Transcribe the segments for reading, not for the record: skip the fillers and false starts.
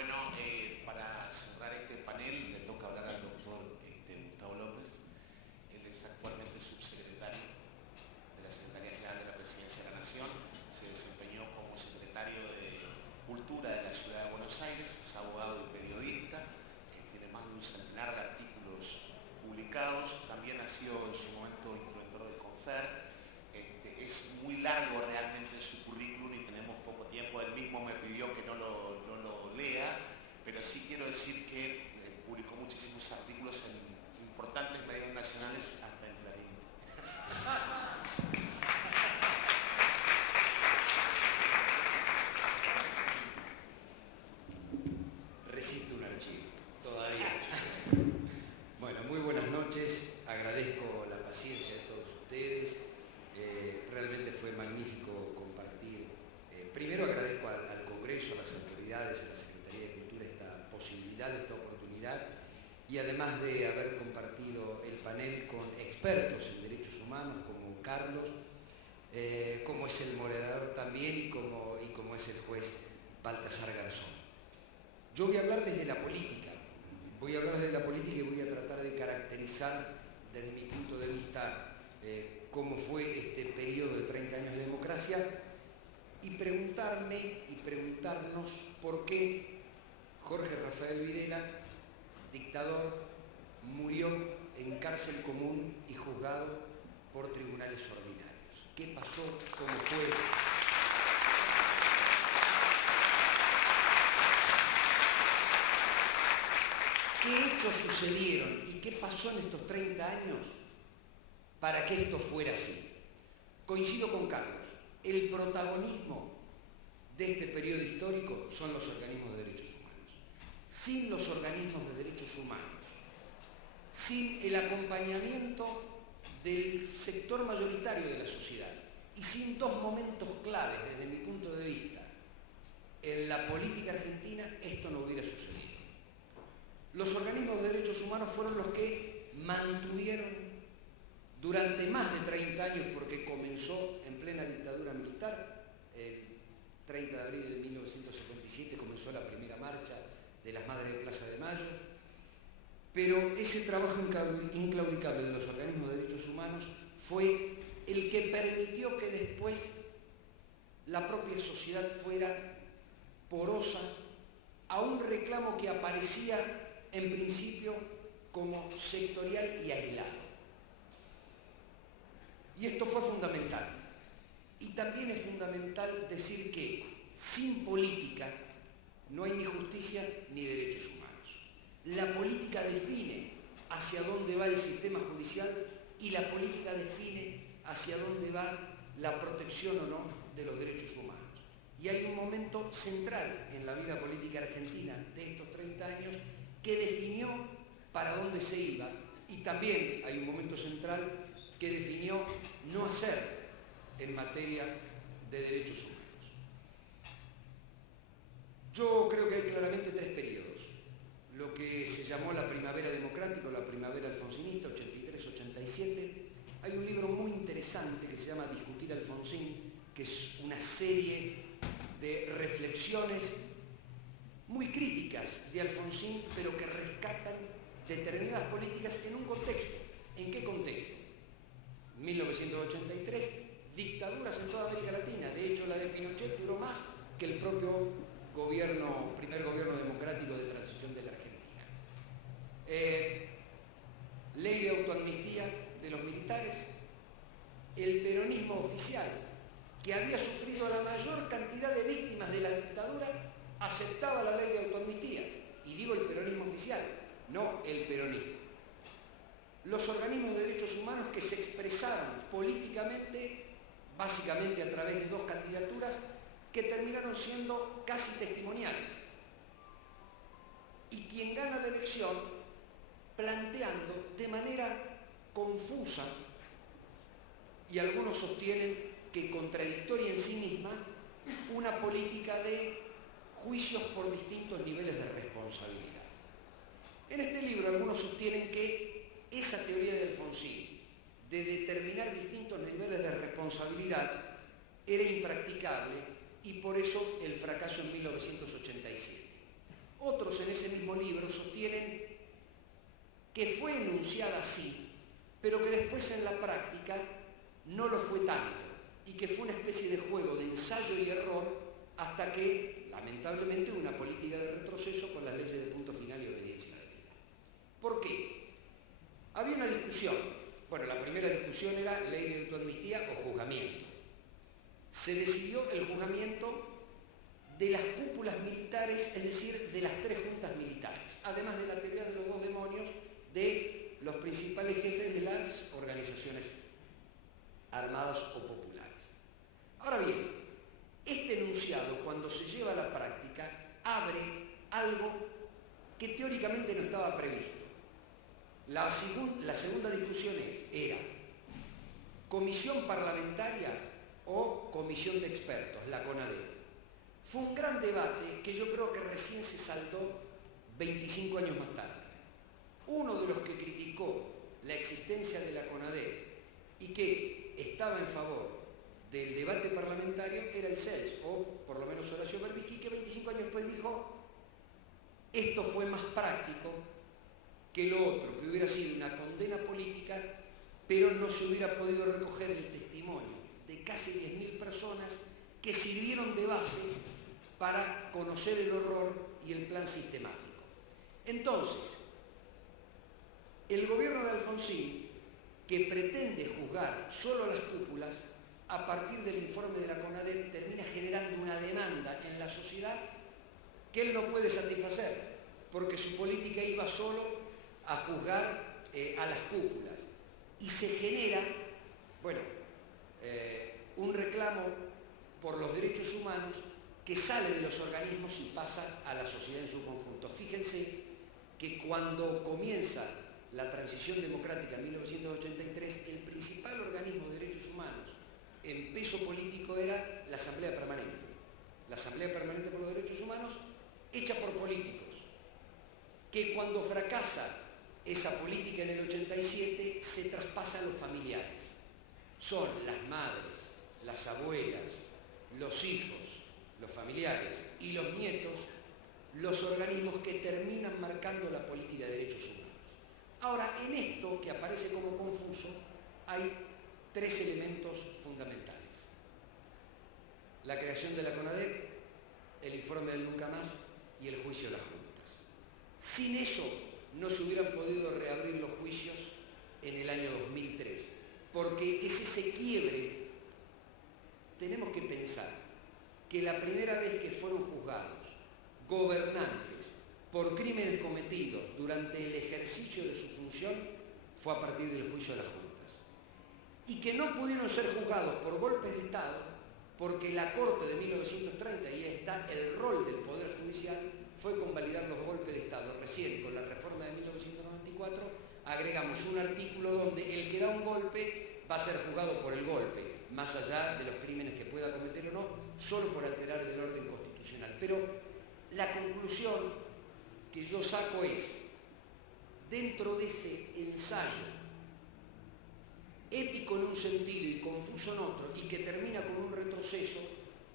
Bueno, para cerrar este panel le toca hablar al doctor Gustavo López. Él es actualmente subsecretario de la Secretaría General de la Presidencia de la Nación. Se desempeñó como secretario de Cultura de la Ciudad de Buenos Aires, es abogado y periodista, tiene más de un centenar de artículos publicados, también ha sido en su momento instructor del CONFER. Es muy largo realmente su currículum y tenemos poco tiempo. Él mismo me pidió que no lo lea, pero sí quiero decir que publicó muchísimos artículos en importantes medios nacionales, hasta en Clarín. Resisto un archivo, todavía. Bueno, muy buenas noches, agradezco la paciencia de todos ustedes. Realmente fue magnífico compartir. Primero agradezco al Congreso, a las autoridades, a la Secretaría de Cultura esta posibilidad, esta oportunidad, y además de haber compartido el panel con expertos en derechos humanos como Carlos, como es el moderador también y como es el juez Baltasar Garzón. Yo voy a hablar desde la política, y voy a tratar de caracterizar desde mi punto de vista cómo fue este periodo de 30 años de democracia y preguntarme y preguntarnos por qué Jorge Rafael Videla, dictador, murió en cárcel común y juzgado por tribunales ordinarios. ¿Qué pasó? ¿Cómo fue? ¿Qué hechos sucedieron y qué pasó en estos 30 años para que esto fuera así? Coincido con Carlos, el protagonismo de este periodo histórico son los organismos de derechos humanos. Sin los organismos de derechos humanos, sin el acompañamiento del sector mayoritario de la sociedad y sin dos momentos claves desde mi punto de vista en la política argentina, esto no hubiera sucedido. Los organismos de derechos humanos fueron los que mantuvieron durante más de 30 años, porque comenzó en plena dictadura militar, el 30 de abril de 1977 comenzó la primera marcha de las Madres de Plaza de Mayo, pero ese trabajo inclaudicable de los organismos de derechos humanos fue el que permitió que después la propia sociedad fuera porosa a un reclamo que aparecía en principio como sectorial y aislado. Y esto fue fundamental. Y también es fundamental decir que sin política no hay ni justicia ni derechos humanos. La política define hacia dónde va el sistema judicial y la política define hacia dónde va la protección o no de los derechos humanos. Y hay un momento central en la vida política argentina de estos 30 años que definió para dónde se iba, y también hay un momento central que definió no hacer en materia de derechos humanos. Yo creo que hay claramente tres periodos. Lo que se llamó la primavera democrática o la primavera alfonsinista, 83-87. Hay un libro muy interesante que se llama Discutir Alfonsín, que es una serie de reflexiones muy críticas de Alfonsín, pero que rescatan determinadas políticas en un contexto. ¿En qué contexto? 1983, dictaduras en toda América Latina. De hecho, la de Pinochet duró más que el propio primer gobierno democrático de transición de la Argentina. Ley de autoamnistía de los militares, el peronismo oficial, que había sufrido la mayor cantidad de víctimas de la dictadura, aceptaba la ley de autoamnistía. Y digo el peronismo oficial, no el peronismo. Los organismos de derechos humanos que se expresaron políticamente, básicamente a través de dos candidaturas que terminaron siendo casi testimoniales. Y quien gana la elección planteando de manera confusa, y algunos sostienen que contradictoria en sí misma, una política de juicios por distintos niveles de responsabilidad. En este libro algunos sostienen que esa teoría de Alfonsín, de determinar distintos niveles de responsabilidad, era impracticable y por eso el fracaso en 1987. mismo libro sostienen que fue enunciada así, pero que después en la práctica no lo fue tanto, y que fue una especie de juego de ensayo y error hasta que, lamentablemente, hubo una política de retroceso con las leyes de punto final y obediencia debida. ¿Por qué? Había una discusión. Bueno, la primera discusión era ley de autoamnistía o juzgamiento. Se decidió el juzgamiento de las cúpulas militares, es decir, de las 3 juntas militares, además de la teoría de los 2 demonios de los principales jefes de las organizaciones armadas o populares. Ahora bien, este enunciado, cuando se lleva a la práctica, abre algo que teóricamente no estaba previsto. La segunda discusión era comisión parlamentaria o comisión de expertos, la CONADEP. Fue un gran debate que yo creo que recién se saldó 25 años más tarde. Uno de los que criticó la existencia de la CONADEP y que estaba en favor del debate parlamentario era el CELS, o por lo menos Horacio Berbisky, que 25 años después dijo: esto fue más práctico que lo otro, que hubiera sido una condena política, pero no se hubiera podido recoger el testimonio de casi 10.000 personas que sirvieron de base para conocer el horror y el plan sistemático. Entonces, el gobierno de Alfonsín, que pretende juzgar solo a las cúpulas, a partir del informe de la CONADEP termina generando una demanda en la sociedad que él no puede satisfacer, porque su política iba solo a juzgar a las cúpulas. Y se genera, bueno, un reclamo por los derechos humanos que sale de los organismos y pasa a la sociedad en su conjunto. Fíjense que cuando comienza la transición democrática en 1983, el principal organismo de derechos humanos en peso político era la Asamblea Permanente. La Asamblea Permanente por los Derechos Humanos, hecha por políticos, que cuando fracasa esa política en el 87, se traspasa a los familiares. Son las madres, las abuelas, los hijos, los familiares y los nietos los organismos que terminan marcando la política de derechos humanos. Ahora, en esto, que aparece como confuso, hay 3 elementos fundamentales: la creación de la CONADEP, el informe del Nunca Más y el juicio de las juntas. Sin eso no se hubieran podido reabrir los juicios en el año 2003, porque es ese quiebre. Tenemos que pensar que la primera vez que fueron juzgados gobernantes por crímenes cometidos durante el ejercicio de su función fue a partir del juicio de las juntas, y que no pudieron ser juzgados por golpes de Estado porque la Corte de 1930, y ahí está el rol del Poder Judicial, fue convalidar los golpes de Estado. Recién, con la reforma de 1994, agregamos un artículo donde el que da un golpe va a ser juzgado por el golpe, más allá de los crímenes que pueda cometer o no, solo por alterar el orden constitucional. Pero la conclusión que yo saco es, dentro de ese ensayo ético en un sentido y confuso en otro, y que termina con un retroceso,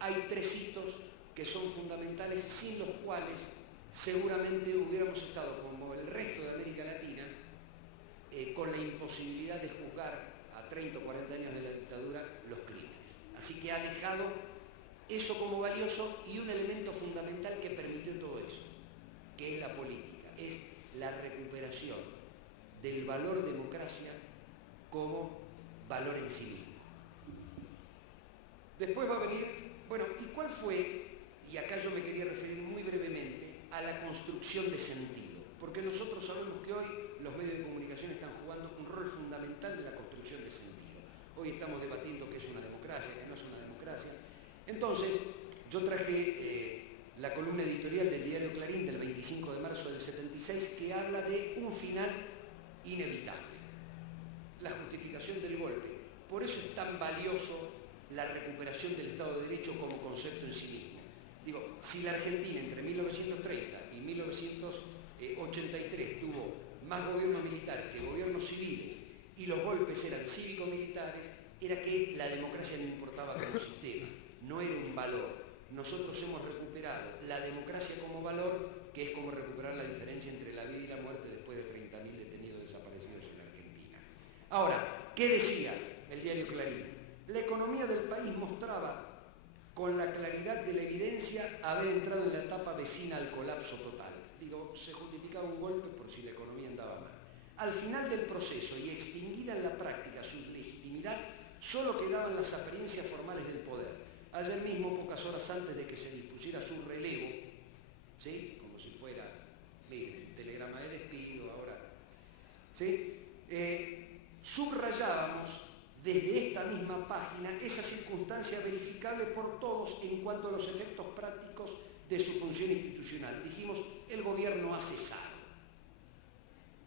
hay 3 hitos que son fundamentales, sin los cuales seguramente hubiéramos estado, como el resto de América Latina, con la imposibilidad de juzgar a 30 o 40 años de la dictadura los crímenes. Así que ha dejado eso como valioso, y un elemento fundamental que permitió todo eso, que es la política, es la recuperación del valor democracia como valor en sí mismo. Después va a venir, bueno, ¿y cuál fue? Y acá yo me quería referir muy brevemente a la construcción de sentido, porque nosotros sabemos que hoy los medios de comunicación están jugando un rol fundamental de la construcción de sentido. Hoy estamos debatiendo qué es una democracia, qué no es una democracia. Entonces, yo traje la columna editorial del diario Clarín del 25 de marzo del 76, que habla de un final inevitable, la justificación del golpe. Por eso es tan valioso la recuperación del Estado de Derecho como concepto en sí mismo. Digo, si la Argentina entre 1930 y 1983 tuvo más gobiernos militares que gobiernos civiles, y los golpes eran cívico-militares, era que la democracia no importaba como sistema, no era un valor. nosotros hemos recuperado la democracia como valor, que es como recuperar la diferencia entre la vida y la muerte después de 30.000 detenidos desaparecidos en la Argentina. Ahora, ¿qué decía el diario Clarín? La economía del país mostraba con la claridad de la evidencia haber entrado en la etapa vecina al colapso total. Digo, se justificaba un golpe por si la economía andaba mal. Al final del proceso y extinguida en la práctica su legitimidad, solo quedaban las apariencias formales del poder. Ayer mismo, pocas horas antes de que se dispusiera su relevo, ¿sí?, como si fuera, miren, telegrama de despido, ahora, ¿sí?, subrayábamos desde esta misma página esa circunstancia verificable por todos en cuanto a los efectos prácticos de su función institucional. Dijimos, el gobierno ha cesado.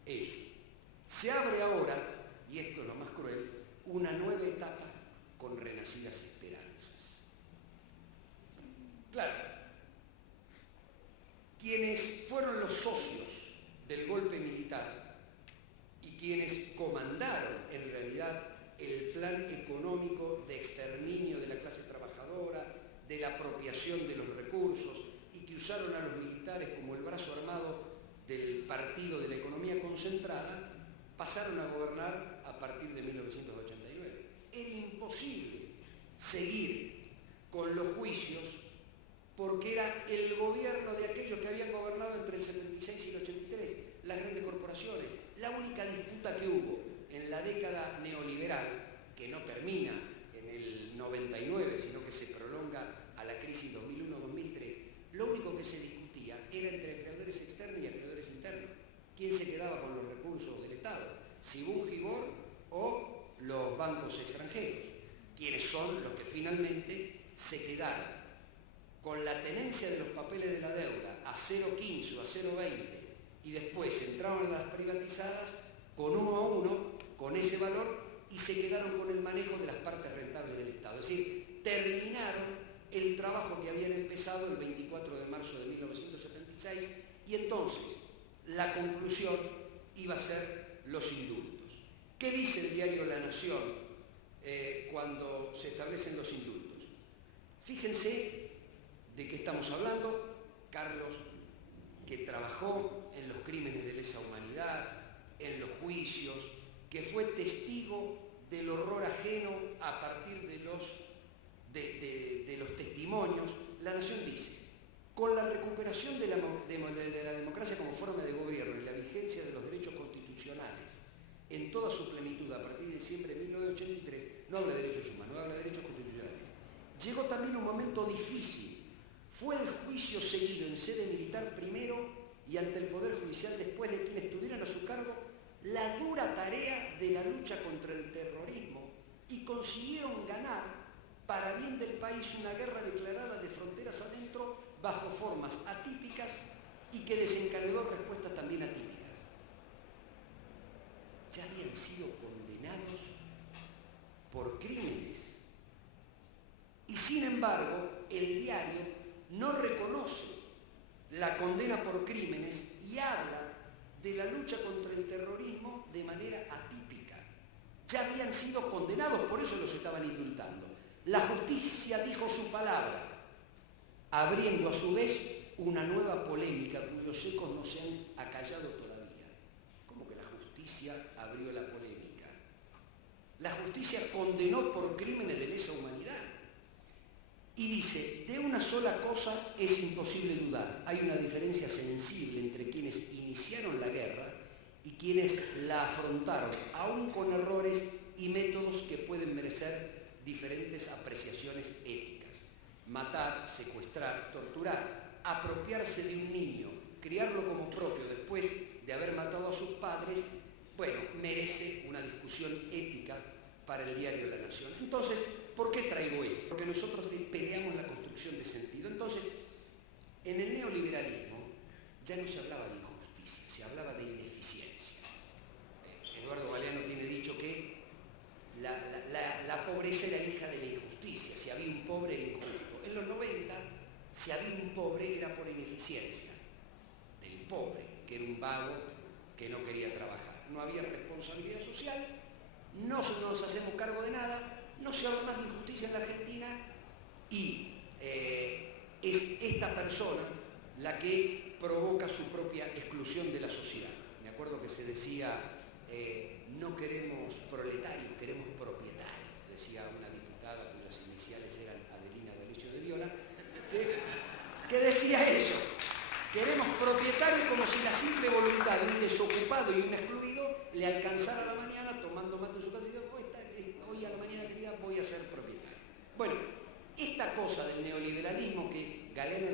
Ellos. Se abre ahora, y esto es lo más cruel, una nueva etapa con renacidas esperanzas. Claro, quienes fueron los socios del golpe militar y quienes comandaron en realidad el plan económico de exterminio de la clase trabajadora, de la apropiación de los recursos y que usaron a los militares como el brazo armado del partido de la economía concentrada, pasaron a gobernar a partir de 1989. Era imposible seguir con los juicios porque era el gobierno de aquellos que habían gobernado entre el 76 y el 83, las grandes corporaciones. La única disputa que hubo en la década neoliberal, que no termina en el 99, sino que se prolonga a la crisis 2001-2003, lo único que se discutía era entre acreedores externos y acreedores internos. ¿Quién se quedaba con los recursos del Estado? Si Bungibor o los bancos extranjeros, quienes son los que finalmente se quedaron con la tenencia de los papeles de la deuda a 0,15 o a 0,20 y después entraron en las privatizadas con 1 a 1, con ese valor, y se quedaron con el manejo de las partes rentables del Estado. Es decir, terminaron el trabajo que habían empezado el 24 de marzo de 1976 y entonces la conclusión iba a ser los indultos. ¿Qué dice el diario La Nación cuando se establecen los indultos? Fíjense de qué estamos hablando. Carlos, que trabajó en los crímenes de lesa humanidad, en los juicios, que fue testigo del horror ajeno a partir de los testimonios. La Nación dice, con la recuperación de la democracia como forma de gobierno y la vigencia de los derechos constitucionales en toda su plenitud a partir de diciembre de 1983, no habla de derechos humanos, habla de derechos constitucionales, llegó también un momento difícil. Fue el juicio seguido en sede militar primero y ante el Poder Judicial después de quienes tuvieran a su cargo la dura tarea de la lucha contra el terrorismo y consiguieron ganar para bien del país una guerra declarada de fronteras adentro bajo formas atípicas y que desencadenó respuestas también atípicas. Ya habían sido condenados por crímenes y sin embargo el diario no reconoce la condena por crímenes y habla de la lucha contra el terrorismo de manera atípica. Ya habían sido condenados, por eso los estaban indultando. La justicia dijo su palabra, abriendo a su vez una nueva polémica cuyos ecos no se han acallado todavía. ¿Cómo que la justicia abrió la polémica? La justicia condenó por crímenes de lesa humanidad. Y dice, de una sola cosa es imposible dudar. Hay una diferencia sensible entre quienes iniciaron la guerra y quienes la afrontaron, aún con errores y métodos que pueden merecer diferentes apreciaciones éticas. Matar, secuestrar, torturar, apropiarse de un niño, criarlo como propio después de haber matado a sus padres, bueno, merece una discusión ética para el diario La Nación. Entonces, ¿por qué traigo esto? Porque nosotros peleamos la construcción de sentido. Entonces, en el neoliberalismo ya no se hablaba de injusticia, se hablaba de ineficiencia. Eduardo Galeano tiene dicho que la pobreza era hija de la injusticia. Si había un pobre era injusto. En los 90, si había un pobre era por ineficiencia del pobre, que era un vago que no quería trabajar. No había responsabilidad social, no nos hacemos cargo de nada, no se habla más de injusticia en la Argentina y es esta persona la que provoca su propia exclusión de la sociedad. Me acuerdo que se decía, no queremos proletarios, queremos propietarios, decía una diputada cuyas iniciales eran Adelina D'Alessio de Viola, que decía eso. Queremos propietarios, como si la simple voluntad de un desocupado y un excluido le alcanzara a la mañana tomando mate en su casa y digo, hoy a la mañana, querida, voy a ser propietario. Bueno, esta cosa del neoliberalismo que Galeno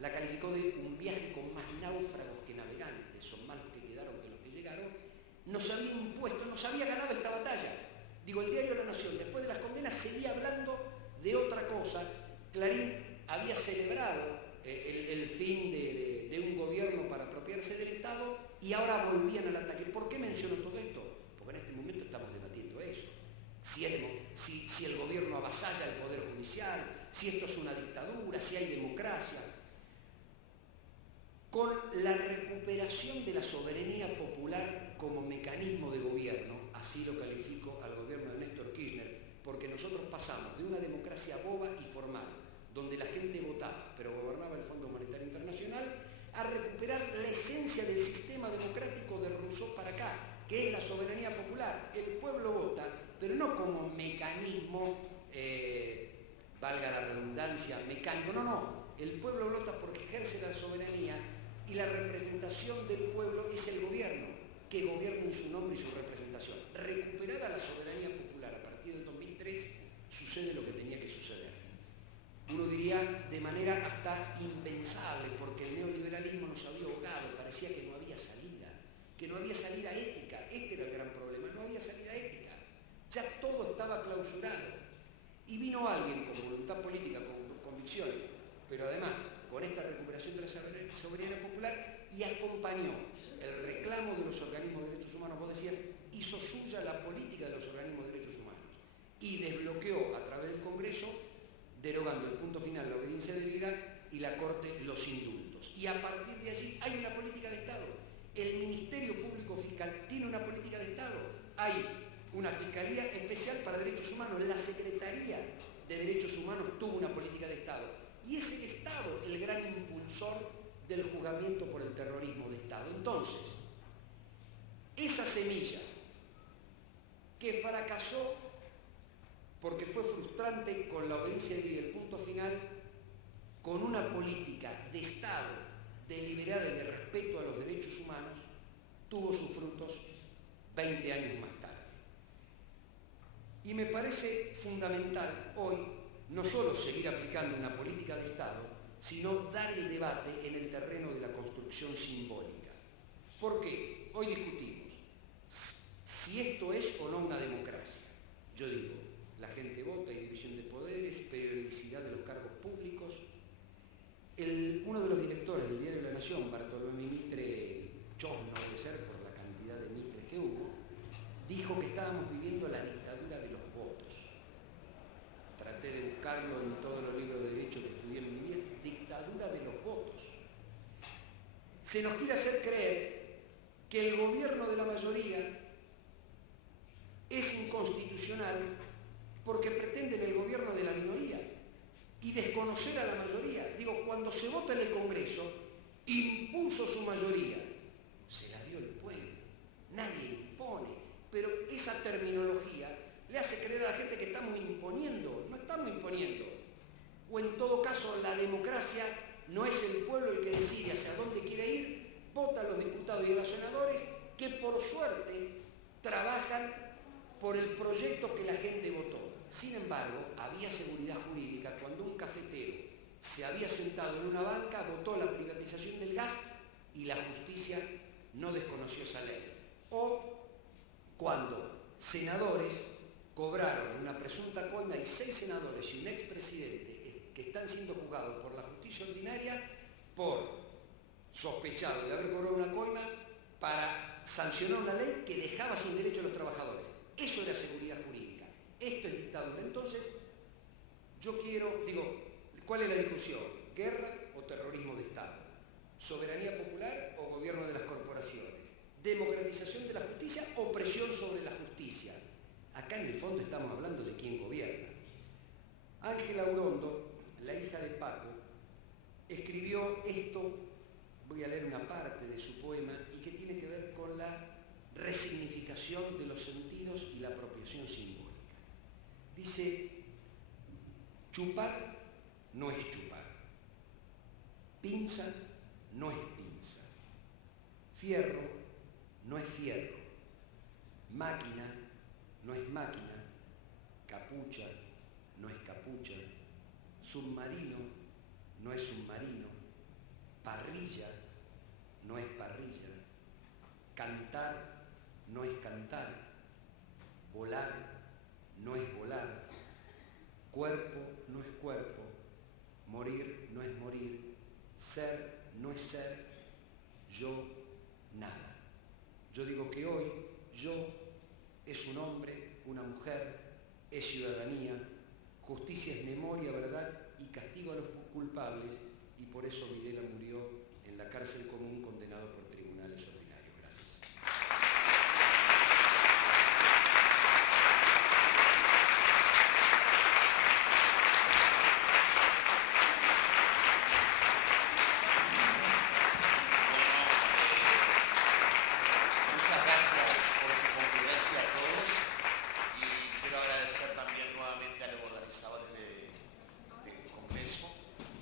la calificó de un viaje con más náufragos que navegantes, son más los que quedaron que los que llegaron, nos había impuesto, nos había ganado esta batalla. Digo, el diario La Nación, después de las condenas, seguía hablando de otra cosa. Clarín había celebrado el fin de un gobierno para apropiarse del Estado y ahora volvían al ataque. ¿Por qué menciono todo esto? Porque en este momento estamos debatiendo eso. Si el gobierno avasalla el Poder Judicial, si esto es una dictadura, si hay democracia. Con la recuperación de la soberanía popular como mecanismo de gobierno, así lo califico al gobierno de Néstor Kirchner, porque nosotros pasamos de una democracia boba y formal, donde la gente votaba, pero gobernaba el Fondo Monetario Internacional, a recuperar la esencia del sistema democrático de Rousseau para acá, que es la soberanía popular. El pueblo vota, pero no como mecanismo, valga la redundancia, mecánico, no. El pueblo vota porque ejerce la soberanía y la representación del pueblo es el gobierno, que gobierna en su nombre y su representación. Recuperar a la soberanía popular a partir del 2003 sucede lo que tenía que suceder. Uno diría de manera hasta impensable, porque el neoliberalismo nos había ahogado, parecía que no había salida ética. Este era el gran problema, no había salida ética. Ya todo estaba clausurado. Y vino alguien con voluntad política, con convicciones, pero además con esta recuperación de la soberanía popular, y acompañó el reclamo de los organismos de derechos humanos. Vos decías, hizo suya la política de los organismos de derechos humanos y desbloqueó a través del Congreso, derogando el punto final, la obediencia delegada, y la Corte, los indultos. Y a partir de allí hay una política de Estado. El Ministerio Público Fiscal tiene una política de Estado. Hay una Fiscalía Especial para Derechos Humanos. La Secretaría de Derechos Humanos tuvo una política de Estado. Y es el Estado el gran impulsor del juzgamiento por el terrorismo de Estado. Entonces, esa semilla que fracasó porque fue frustrante con la obediencia y el punto final, con una política de Estado deliberada y de respeto a los derechos humanos, tuvo sus frutos 20 años más tarde. Y me parece fundamental hoy no solo seguir aplicando una política de Estado, sino dar el debate en el terreno de la construcción simbólica. ¿Por qué? Hoy discutimos si esto es o no una democracia. Yo digo, la gente vota, hay división de poderes, periodicidad de los cargos públicos. Uno de los directores del diario La Nación, Bartolomé Mitre, chosno debe ser por la cantidad de mitres que hubo, dijo que estábamos viviendo la dictadura de los votos. Traté de buscarlo en todos los libros de derecho que estudié en mi vida. Dictadura de los votos. Se nos quiere hacer creer que el gobierno de la mayoría es inconstitucional porque pretenden el gobierno de la minoría y desconocer a la mayoría. Digo, cuando se vota en el Congreso, impuso su mayoría. Se la dio el pueblo. Nadie impone. Pero esa terminología le hace creer a la gente que estamos imponiendo. No estamos imponiendo. O en todo caso, la democracia no es el pueblo el que decide hacia dónde quiere ir, vota a los diputados y a los senadores que por suerte trabajan por el proyecto que la gente votó. Sin embargo, había seguridad jurídica cuando un cafetero se había sentado en una banca, votó la privatización del gas y la justicia no desconoció esa ley. O cuando senadores cobraron una presunta coima y 6 senadores y un expresidente que están siendo juzgados por la justicia ordinaria por sospechado de haber cobrado una coima para sancionar una ley que dejaba sin derecho a los trabajadores. Eso era seguridad jurídica. Esto es dictadura. Entonces, yo digo, ¿cuál es la discusión? ¿Guerra o terrorismo de Estado? ¿Soberanía popular o gobierno de las corporaciones? ¿Democratización de la justicia o presión sobre la justicia? Acá en el fondo estamos hablando de quién gobierna. Ángela Urondo, la hija de Paco, escribió esto, voy a leer una parte de su poema, y que tiene que ver con la resignificación de los sentidos y la apropiación simbólica. Dice: chupar no es chupar, pinza no es pinza, fierro no es fierro, máquina no es máquina, capucha no es capucha, submarino no es submarino, parrilla no es parrilla, cantar no es cantar, volar no es volar, cuerpo no es cuerpo, morir no es morir, ser no es ser, yo nada. Yo digo que hoy yo es un hombre, una mujer, es ciudadanía, justicia es memoria, verdad y castigo a los culpables, y por eso Videla murió en la cárcel común condenado por tribunales ordinarios. Gracias. Muchas gracias por su concurrencia a todos, y quiero agradecer también nuevamente a los organizadores de este congreso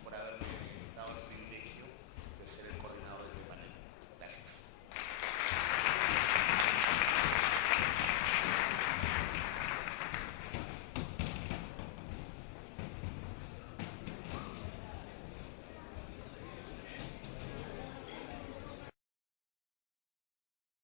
por haberme dado el privilegio de ser el coordinador de este panel. Gracias.